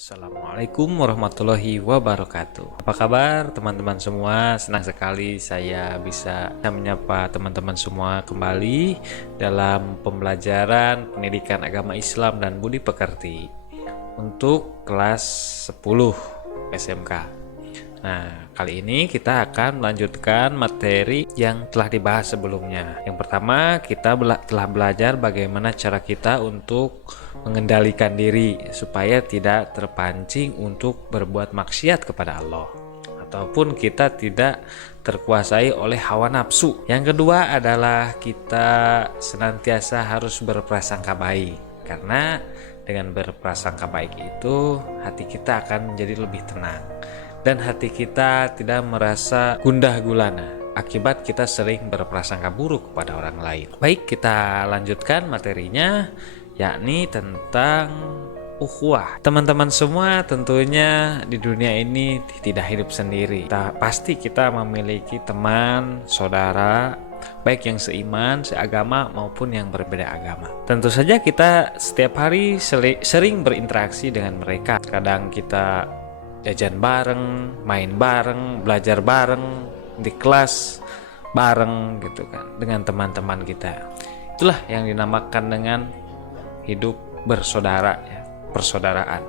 Assalamualaikum warahmatullahi wabarakatuh. Apa kabar teman-teman semua? Senang sekali saya bisa menyapa teman-teman semua kembali dalam pembelajaran pendidikan agama Islam dan budi pekerti untuk kelas 10 SMK. Nah, kali ini kita akan melanjutkan materi yang telah dibahas sebelumnya. Yang pertama, kita telah belajar bagaimana cara kita untuk mengendalikan diri supaya tidak terpancing untuk berbuat maksiat kepada Allah, ataupun kita tidak terkuasai oleh hawa nafsu. Yang kedua adalah kita senantiasa harus berprasangka baik, karena dengan berprasangka baik itu hati kita akan menjadi lebih tenang dan hati kita tidak merasa gundah gulana akibat kita sering berprasangka buruk kepada orang lain. Baik, kita lanjutkan materinya, yakni tentang ukhuwah. Teman-teman semua tentunya di dunia ini tidak hidup sendiri. Pasti kita memiliki teman, saudara, baik yang seiman, seagama maupun yang berbeda agama. Tentu saja kita setiap hari sering berinteraksi dengan mereka. Kadang kita jajan bareng, main bareng, belajar bareng, di kelas bareng gitu kan dengan teman-teman kita. Itulah yang dinamakan dengan hidup bersaudara ya, persaudaraan.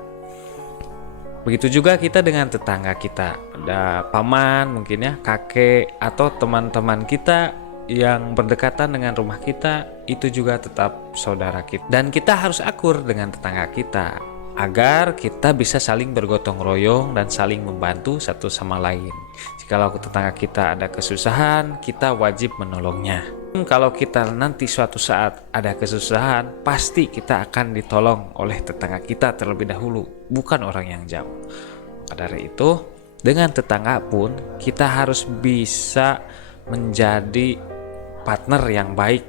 Begitu juga kita dengan tetangga kita, ada paman mungkin ya, kakek atau teman-teman kita yang berdekatan dengan rumah kita, itu juga tetap saudara kita. Dan kita harus akur dengan tetangga kita agar kita bisa saling bergotong royong dan saling membantu satu sama lain. Jikalau tetangga kita ada kesusahan, kita wajib menolongnya. Kalau kita nanti suatu saat ada kesusahan, pasti kita akan ditolong oleh tetangga kita terlebih dahulu, bukan orang yang jauh. Maka dari itu, dengan tetangga pun kita harus bisa menjadi partner yang baik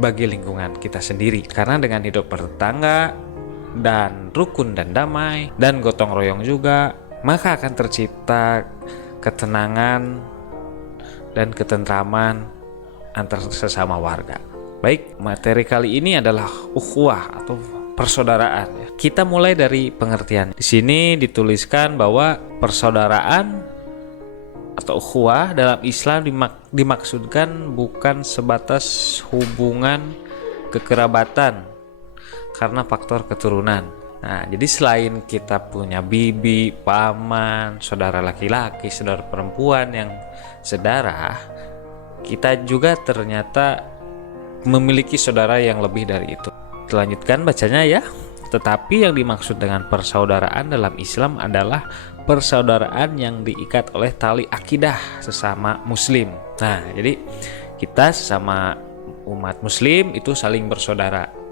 bagi lingkungan kita sendiri. Karena dengan hidup bertetangga dan rukun dan damai dan gotong royong juga, maka akan tercipta ketenangan dan ketentraman antar sesama warga. Baik, materi kali ini adalah ukhuwah atau persaudaraan. Kita mulai dari pengertian. Di sini dituliskan bahwa persaudaraan atau ukhuwah dalam Islam dimaksudkan bukan sebatas hubungan kekerabatan karena faktor keturunan. Nah, jadi selain kita punya bibi, paman, saudara laki-laki, saudara perempuan yang sedarah, kita juga ternyata memiliki saudara yang lebih dari itu. Lanjutkan bacanya ya. Tetapi yang dimaksud dengan persaudaraan dalam Islam adalah persaudaraan yang diikat oleh tali akidah sesama muslim. Nah, jadi kita sesama umat muslim itu saling bersaudara.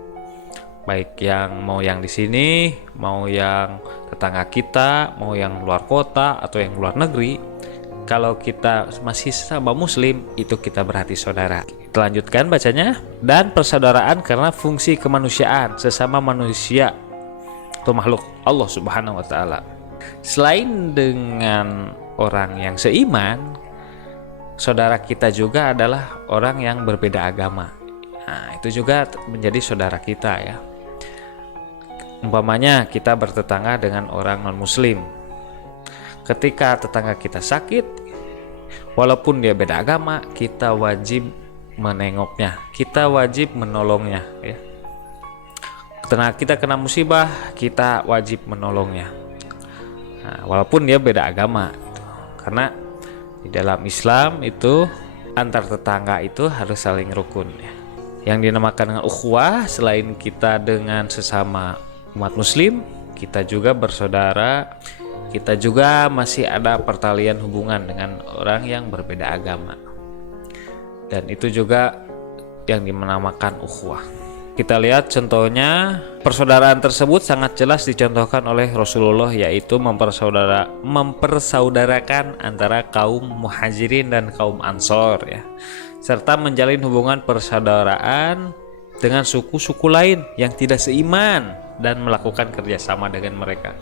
Baik yang di sini, mau yang tetangga kita, mau yang luar kota atau yang luar negeri. Kalau kita masih sama muslim, itu kita berarti saudara. Kita lanjutkan bacanya. Dan persaudaraan karena fungsi kemanusiaan sesama manusia atau makhluk Allah Subhanahu wa taala. Selain dengan orang yang seiman, saudara kita juga adalah orang yang berbeda agama. Nah, itu juga menjadi saudara kita ya. Umpamanya kita bertetangga dengan orang non-muslim. Ketika tetangga kita sakit, walaupun dia beda agama, kita wajib menengoknya, kita wajib menolongnya ya. Ketika kita kena musibah, kita wajib menolongnya. Nah, walaupun dia beda agama. Karena di dalam Islam itu antar tetangga itu harus saling rukun ya. Yang dinamakan dengan ukhuwah, selain kita dengan sesama umat muslim, kita juga bersaudara, kita juga masih ada pertalian hubungan dengan orang yang berbeda agama. Dan itu juga yang dinamakan ukhuwah. Kita lihat contohnya, persaudaraan tersebut sangat jelas dicontohkan oleh Rasulullah, yaitu mempersaudarakan antara kaum muhajirin dan kaum ansor ya, serta menjalin hubungan persaudaraan dengan suku-suku lain yang tidak seiman dan melakukan kerjasama dengan mereka.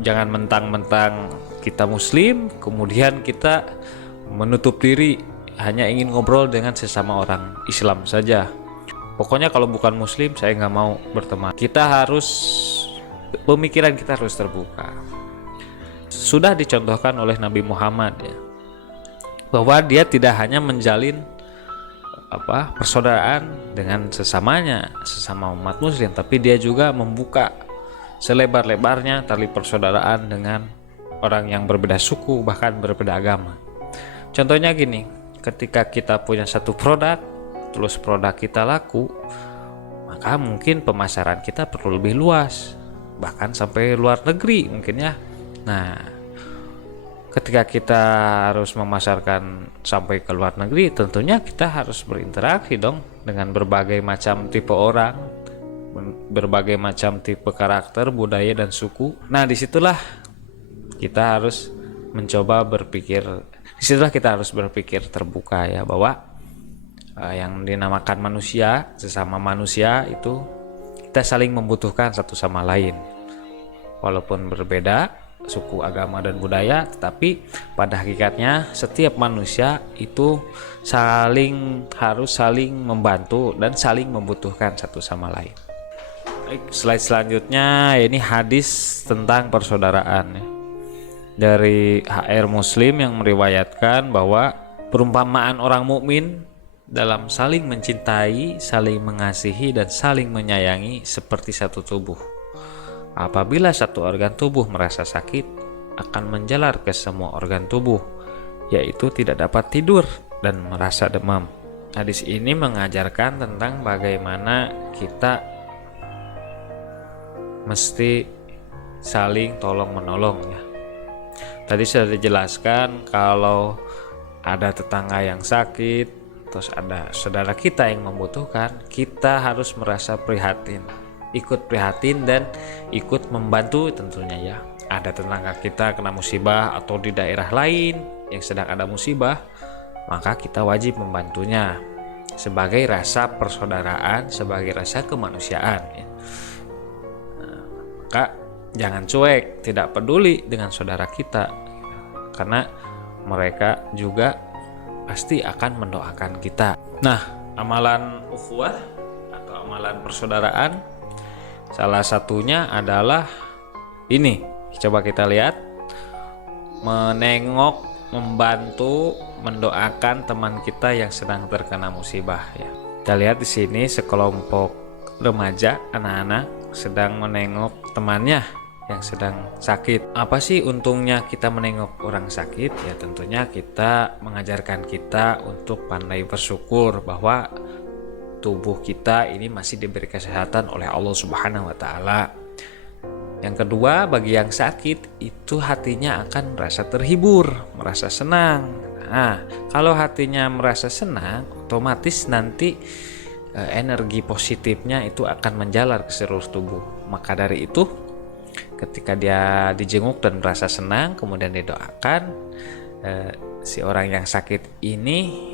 Jangan mentang-mentang kita muslim kemudian kita menutup diri hanya ingin ngobrol dengan sesama orang Islam saja. Pokoknya kalau bukan muslim saya nggak mau berteman. Kita harus pemikiran kita harus terbuka. Sudah dicontohkan oleh Nabi Muhammad ya, bahwa dia tidak hanya menjalin persaudaraan dengan sesama umat muslim, tapi dia juga membuka selebar-lebarnya tali persaudaraan dengan orang yang berbeda suku, bahkan berbeda agama. Contohnya gini, ketika kita punya satu produk, terus produk kita laku, maka mungkin pemasaran kita perlu lebih luas, bahkan sampai luar negeri mungkin ya. Nah, ketika kita harus memasarkan sampai ke luar negeri, tentunya kita harus berinteraksi dong dengan berbagai macam tipe orang, berbagai macam tipe karakter, budaya, dan suku. Nah, disitulah kita harus berpikir terbuka ya, bahwa yang dinamakan manusia, sesama manusia itu kita saling membutuhkan satu sama lain. Walaupun berbeda suku, agama, dan budaya, tetapi pada hakikatnya setiap manusia itu harus saling membantu dan saling membutuhkan satu sama lain. Baik, slide selanjutnya ini hadis tentang persaudaraan ya, dari HR Muslim yang meriwayatkan bahwa perumpamaan orang mukmin dalam saling mencintai, saling mengasihi, dan saling menyayangi seperti satu tubuh. Apabila satu organ tubuh merasa sakit, akan menjalar ke semua organ tubuh, yaitu tidak dapat tidur dan merasa demam. Hadis ini mengajarkan tentang bagaimana kita mesti saling tolong-menolong ya. Tadi sudah dijelaskan kalau ada tetangga yang sakit, terus ada saudara kita yang membutuhkan, kita harus merasa prihatin, ikut prihatin dan ikut membantu tentunya ya. Ada tetangga kita kena musibah atau di daerah lain yang sedang ada musibah, maka kita wajib membantunya sebagai rasa persaudaraan, sebagai rasa kemanusiaan ya. Maka jangan cuek, tidak peduli dengan saudara kita, karena mereka juga pasti akan mendoakan kita. Nah, amalan ukhuwah atau amalan persaudaraan salah satunya adalah ini. Coba kita lihat, menengok, membantu, mendoakan teman kita yang sedang terkena musibah ya. Kita lihat di sini sekelompok remaja, anak-anak sedang menengok temannya yang sedang sakit. Apa sih untungnya kita menengok orang sakit? Ya tentunya kita mengajarkan kita untuk pandai bersyukur bahwa tubuh kita ini masih diberi kesehatan oleh Allah Subhanahu wa taala. Yang kedua, bagi yang sakit itu hatinya akan merasa terhibur, merasa senang. Nah, kalau hatinya merasa senang, otomatis nanti energi positifnya itu akan menjalar ke seluruh tubuh. Maka dari itu, ketika dia dijenguk dan merasa senang, kemudian didoakan, si orang yang sakit ini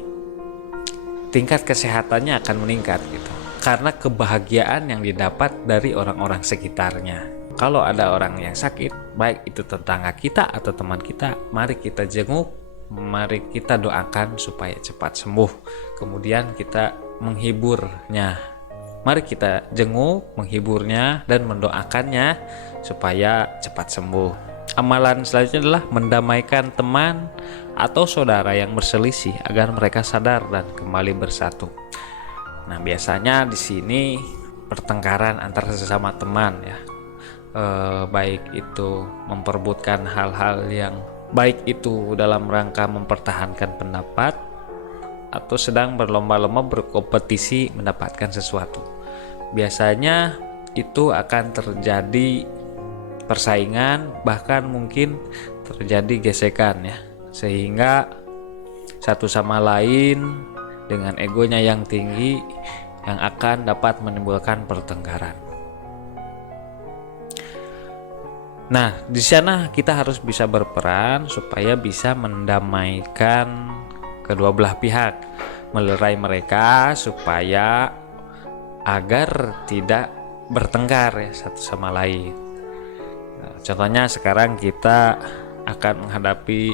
tingkat kesehatannya akan meningkat gitu, karena kebahagiaan yang didapat dari orang-orang sekitarnya. Kalau ada orang yang sakit, baik itu tetangga kita atau teman kita, mari kita jenguk, mari kita doakan supaya cepat sembuh, kemudian kita menghiburnya. Mari kita jenguk, menghiburnya, dan mendoakannya supaya cepat sembuh. Amalan selanjutnya adalah mendamaikan teman atau saudara yang berselisih agar mereka sadar dan kembali bersatu. Nah, biasanya di sini pertengkaran antar sesama teman ya, baik itu memperebutkan hal-hal yang baik itu dalam rangka mempertahankan pendapat atau sedang berlomba-lomba berkompetisi mendapatkan sesuatu. Biasanya itu akan terjadi persaingan, bahkan mungkin terjadi gesekan ya, sehingga satu sama lain dengan egonya yang tinggi yang akan dapat menimbulkan pertengkaran. Nah, di sana kita harus bisa berperan supaya bisa mendamaikan kedua belah pihak, melerai mereka supaya agar tidak bertengkar ya satu sama lain. Nah, contohnya sekarang kita akan menghadapi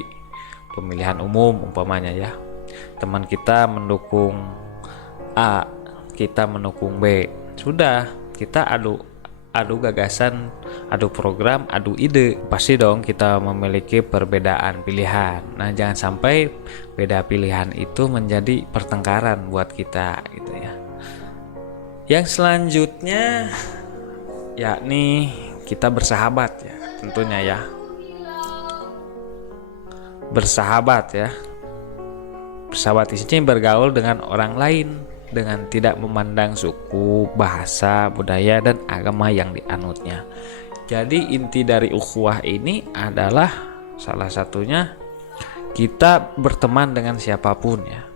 pemilihan umum umpamanya ya. Teman kita mendukung A, kita mendukung B. Sudah, kita adu adu gagasan, adu program, adu ide. Pasti dong kita memiliki perbedaan pilihan. Nah, jangan sampai beda pilihan itu menjadi pertengkaran buat kita gitu ya. Yang selanjutnya yakni kita bersahabat ya, tentunya ya. Bersahabat ya. Bersahabat isinya bergaul dengan orang lain dengan tidak memandang suku, bahasa, budaya, dan agama yang dianutnya. Jadi inti dari ukhuwah ini adalah salah satunya kita berteman dengan siapapun ya.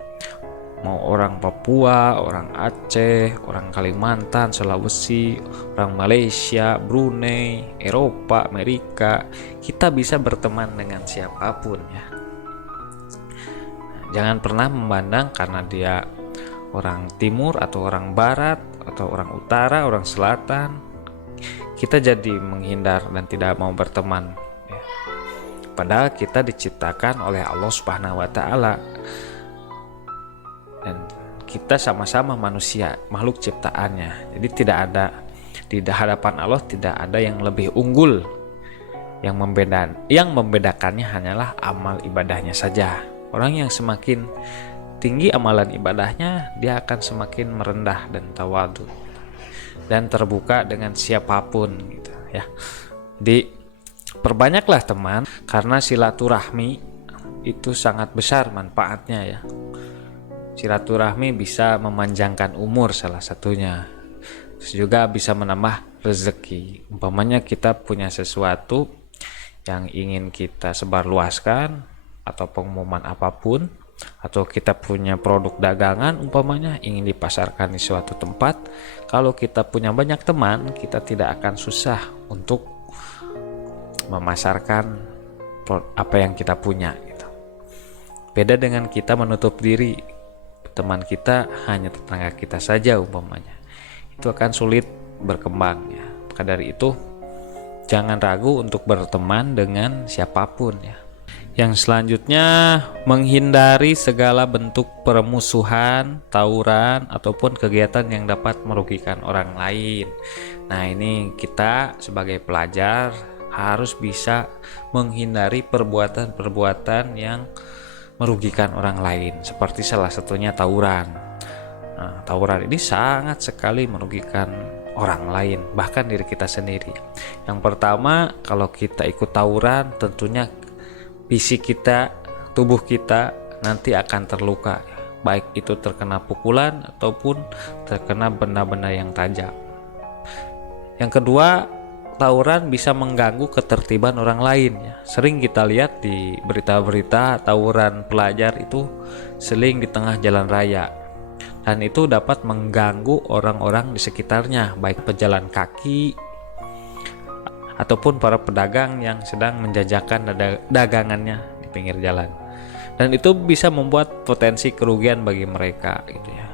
Mau orang Papua, orang Aceh, orang Kalimantan, Sulawesi, orang Malaysia, Brunei, Eropa, Amerika, kita bisa berteman dengan siapapun ya. Jangan pernah memandang karena dia orang timur atau orang barat atau orang utara, orang selatan, kita jadi menghindar dan tidak mau berteman ya. Padahal kita diciptakan oleh Allah Subhanahu wa Ta'ala, dan kita sama-sama manusia, makhluk ciptaannya. Jadi tidak ada di hadapan Allah tidak ada yang lebih unggul. Yang membedakannya hanyalah amal ibadahnya saja. Orang yang semakin tinggi amalan ibadahnya, dia akan semakin merendah dan tawadu dan terbuka dengan siapapun gitu ya. Jadi perbanyaklah teman, karena silaturahmi itu sangat besar manfaatnya ya. Silaturahmi bisa memanjangkan umur salah satunya. Terus juga bisa menambah rezeki. Umpamanya kita punya sesuatu yang ingin kita sebarluaskan atau pengumuman apapun, atau kita punya produk dagangan umpamanya ingin dipasarkan di suatu tempat. Kalau kita punya banyak teman, kita tidak akan susah untuk memasarkan apa yang kita punya gitu. Beda dengan kita menutup diri, teman kita hanya tetangga kita saja umpamanya, itu akan sulit berkembang ya. Maka dari itu jangan ragu untuk berteman dengan siapapun ya. Yang selanjutnya, menghindari segala bentuk permusuhan, tawuran, ataupun kegiatan yang dapat merugikan orang lain. Nah, ini kita sebagai pelajar harus bisa menghindari perbuatan-perbuatan yang merugikan orang lain, seperti salah satunya tawuran. Nah, tawuran ini sangat sekali merugikan orang lain, bahkan diri kita sendiri. Yang pertama, kalau kita ikut tawuran, tentunya fisik kita, tubuh kita nanti akan terluka, baik itu terkena pukulan ataupun terkena benda-benda yang tajam. Yang kedua, tawuran bisa mengganggu ketertiban orang lain ya. Sering kita lihat di berita-berita tawuran pelajar itu seling di tengah jalan raya, dan itu dapat mengganggu orang-orang di sekitarnya, baik pejalan kaki ataupun para pedagang yang sedang menjajakan dagangannya di pinggir jalan. Dan itu bisa membuat potensi kerugian bagi mereka gitu ya.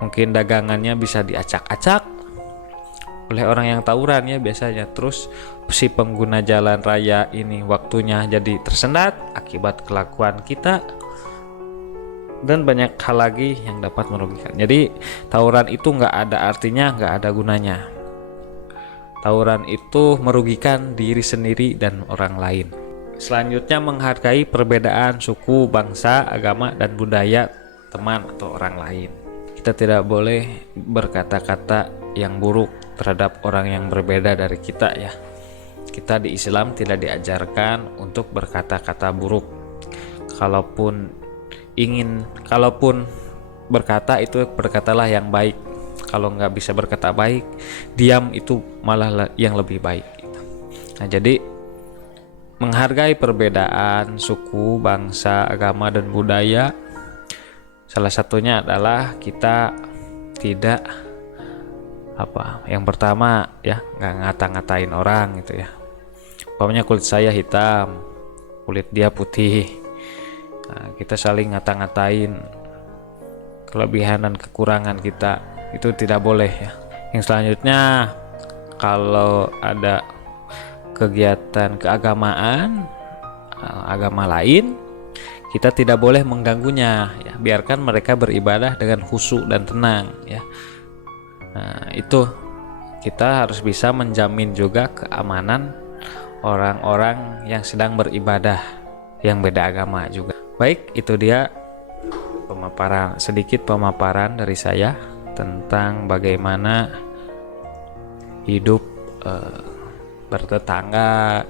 Mungkin dagangannya bisa diacak-acak oleh orang yang tawuran ya biasanya. Terus si pengguna jalan raya ini waktunya jadi tersendat akibat kelakuan kita, dan banyak hal lagi yang dapat merugikan. Jadi tawuran itu nggak ada artinya, nggak ada gunanya. Tawuran itu merugikan diri sendiri dan orang lain. Selanjutnya, menghargai perbedaan suku, bangsa, agama, dan budaya teman atau orang lain. Kita tidak boleh berkata-kata yang buruk terhadap orang yang berbeda dari kita ya. Kita di Islam tidak diajarkan untuk berkata-kata buruk. Kalaupun berkata, itu berkatalah yang baik. Kalau nggak bisa berkata baik, diam itu malah yang lebih baik gitu. Nah, jadi menghargai perbedaan suku, bangsa, agama, dan budaya, salah satunya adalah kita tidak yang pertama ya, nggak ngata-ngatain orang gitu ya. Umpamanya kulit saya hitam, kulit dia putih, nah, kita saling ngata-ngatain kelebihan dan kekurangan kita, itu tidak boleh ya. Yang selanjutnya, kalau ada kegiatan keagamaan agama lain, kita tidak boleh mengganggunya ya. Biarkan mereka beribadah dengan khusyuk dan tenang ya. Nah, itu kita harus bisa menjamin juga keamanan orang-orang yang sedang beribadah yang beda agama juga. Baik, itu dia sedikit pemaparan dari saya tentang bagaimana hidup bertetangga,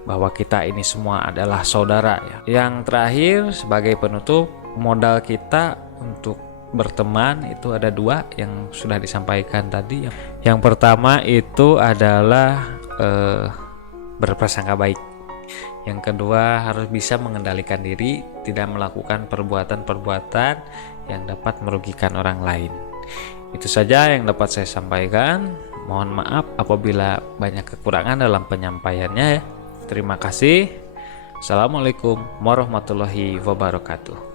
bahwa kita ini semua adalah saudara ya. Yang terakhir sebagai penutup, modal kita untuk berteman itu ada dua yang sudah disampaikan tadi. Yang pertama itu adalah berprasangka baik. Yang kedua harus bisa mengendalikan diri, tidak melakukan perbuatan-perbuatan yang dapat merugikan orang lain. Itu saja yang dapat saya sampaikan. Mohon maaf apabila banyak kekurangan dalam penyampaiannya ya. Terima kasih. Assalamualaikum warahmatullahi wabarakatuh.